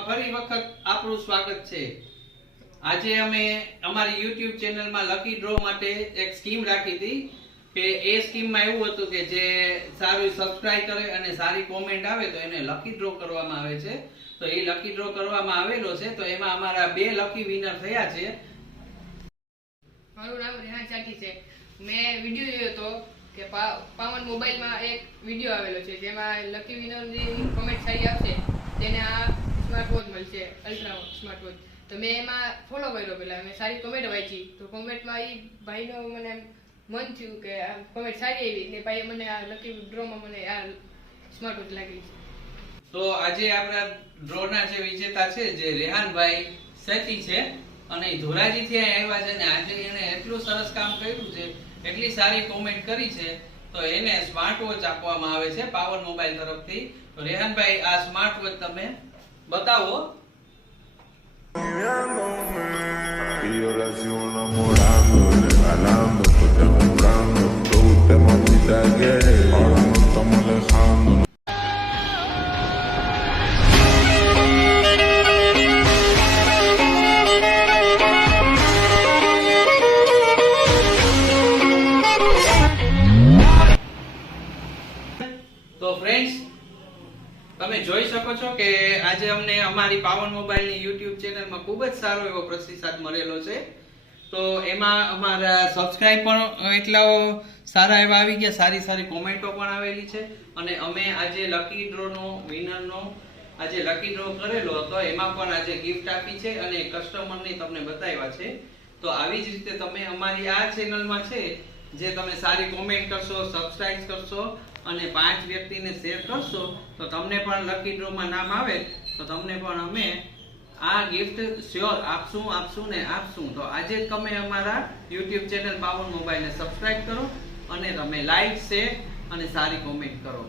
વિડિયોમાં ફરી વખત આપણું સ્વાગત છે। આજે અમે અમારી YouTube ચેનલમાં લકી ડ્રો માટે એક સ્કીમ રાખી હતી કે એ સ્કીમમાં એવું હતું કે જે સારું સબસ્ક્રાઇબ કરે અને સારી કોમેન્ટ આવે તો એને લકી ડ્રો કરવામાં આવે છે। તો એ લકી ડ્રો કરવામાં આવેલો છે, તો એમાં અમારા 2 લકી વિનર થયા છે। મારું નામ રેહાન ચાકી છે। મેં વિડિયો જોયો હતો કે પાવન મોબાઈલમાં એક વિડિયો આવેલો છે જેમાં લકી વિનરની કોમેન્ટ સારી આવશે તેને આ સ્માર્ટ વોચ મળશે, અલ્ટ્રા સ્માર્ટ વોચ। તો મેં એમાં ફોલો કર્યો, પહેલા મેં સારી કોમેન્ટ વાંચી તો કોમેન્ટમાં એ ભાઈનો મને મન થયું કે આ કોમેન્ટ સારી આવી એટલે ભાઈએ મને આ લકી ડ્રોમાં મને આ સ્માર્ટ વોચ લાગી છે। તો આજે આપણા ડ્રોના જે વિજેતા છે જે રેહાનભાઈ સેતી છે અને ધોરાજી થી આવ્યા છે ને આજે એને એટલું સરસ કામ કર્યું છે, એટલી સારી કોમેન્ટ કરી છે, તો એને સ્માર્ટ વોચ આપવામાં આવે છે પાવન મોબાઈલ તરફથી। તો રેહાનભાઈ આ સ્માર્ટ વોચ તમે બતાવો। Y yo la sigo enamorando, regalando, pues te comprando. Todo usted mamita quiere, ahora nos estamos alejando. તો ફ્રેન્ડ્સ, તમે જોઈ શકો છો કે આજે અમને અમારી પાવન મોબાઈલની YouTube ચેનલમાં ખૂબ જ સારો એવો પ્રતિસાદ મળેલો છે। તો એમાં અમારા સબસ્ક્રાઇબ પણ એટલા સારા એવા આવી ગયા, સારી સારી કોમેન્ટો પણ આવેલી છે અને અમે આજે લકી ડ્રોનો વિનરનો આજે લકી ડ્રો કરેલો હતો એમાં પણ આજે ગિફ્ટ આપી છે અને કસ્ટમરને તમને બતાવ્યા છે। તો આવી જ રીતે તમે અમારી આ ચેનલમાં છે જે તમે સારી કોમેન્ટ કરશો, સબસ્ક્રાઇબ કરશો અને 5 વ્યક્તિને શેર કરશો તો તમને પણ લકી ડ્રોમાં નામ આવે તો તમને પણ અમે આ ગિફ્ટ શ્યોર આપશું ને આપશું। તો આજે તમે અમારા YouTube ચેનલ પાવન મોબાઈલને સબસ્ક્રાઇબ કરો અને તમે લાઈક, શેર અને સારી કોમેન્ટ કરો।